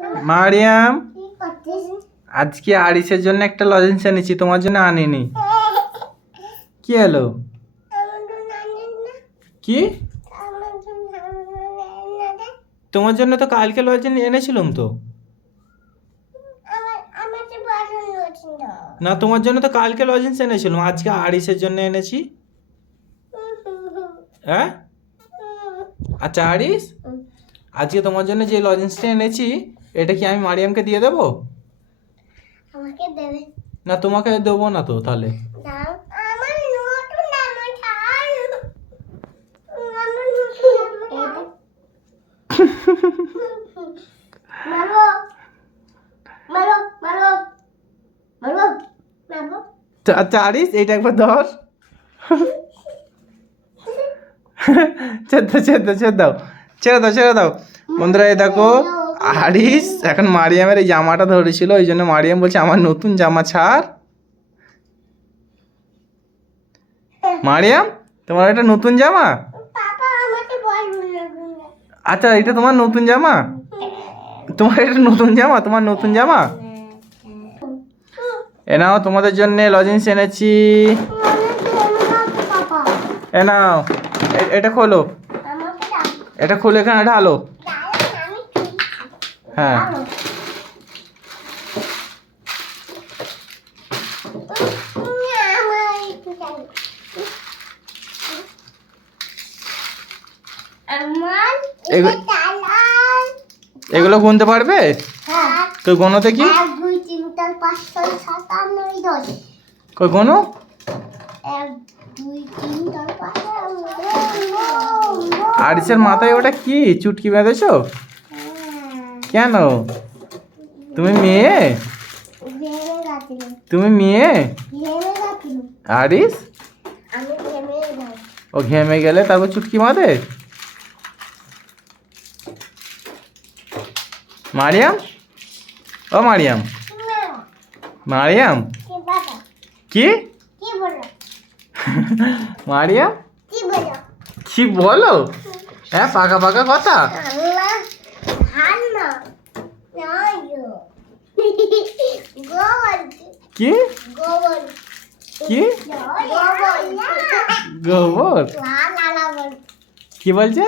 মারিয়াম, আজকে আরিসের জন্য একটা লজেন্স এনেছি, তোমার জন্য আনিনি। কি হলো? কি? তোমার জন্য তো কালকে লজেন্স এনেছিলাম তো। না, তোমার জন্য তো কালকে লজেন্স এনেছিলাম, আজকে আরিসের জন্য এনেছি। হ্যাঁ আচ্ছা আরিস, আজকে তোমার জন্য যে লজেন্সটা এনেছি এটা কি আমি মারিয়ামকে দিয়ে দেবো? আমাকে দেবে না, তোমাকে দেবো না তো তাহলে। দাও, আমার নতুন জামা ছাড়। মারো মারো মারো মারো মারো। আচ্ছা আরিস, এইটা একবার ধর। ছেড়ে দাও। ছেড়ে দাও বন্ধুরা, এই দেখো আরিস এখন মারিয়ামের এই জামাটা ধরেছিল, ওই জন্য মারিয়াম বলছে আমার নতুন জামা ছাড়। মারিয়াম, তোমার এটা নতুন জামা? পাপা আমাকে বলুন না। আচ্ছা, এটা তোমার নতুন জামা? তোমার এটা নতুন জামা? তোমার নতুন জামা? এ নাও, তোমাদের জন্য লজেন্স এনেছি। পাপা এ নাও, এটা খোলো, আমাকে দাও। এটা খুলে এখানে ঢালো। আমি হ্যাঁ আমার একটু চাই। আমার এগু- তালাল। এগুলো গুনতে পারবে? হ্যাঁ, কই গোনো দেখি, 1 2 3 4 5 6 7 8 9 10। কই গোনো। 1 2 3 4 5 আরিসের মাথায় ওটা কি চুটকি বেঁধেছো? কেন? তুমি মেয়ে? ঘেমে গেছিলাম। তুমি মেয়ে? ঘেমে গেছিলাম। আরিস আমি ঘেমে যাই। ও ঘেমে গেলে তারপর চুটকি বাঁধে? মারিয়াম, ও মারিয়াম, মারিয়াম, কি বাবা? কি? কি বলো? মারিয়াম, কি বলো? কি বলো? হ্যাঁ, পাকা পাকা কথা। আল্লাহ হাল্লা নাইও। গোবর কি? গোবর কি? গোবর গোবর? লা লা লা বল। কি বলছে?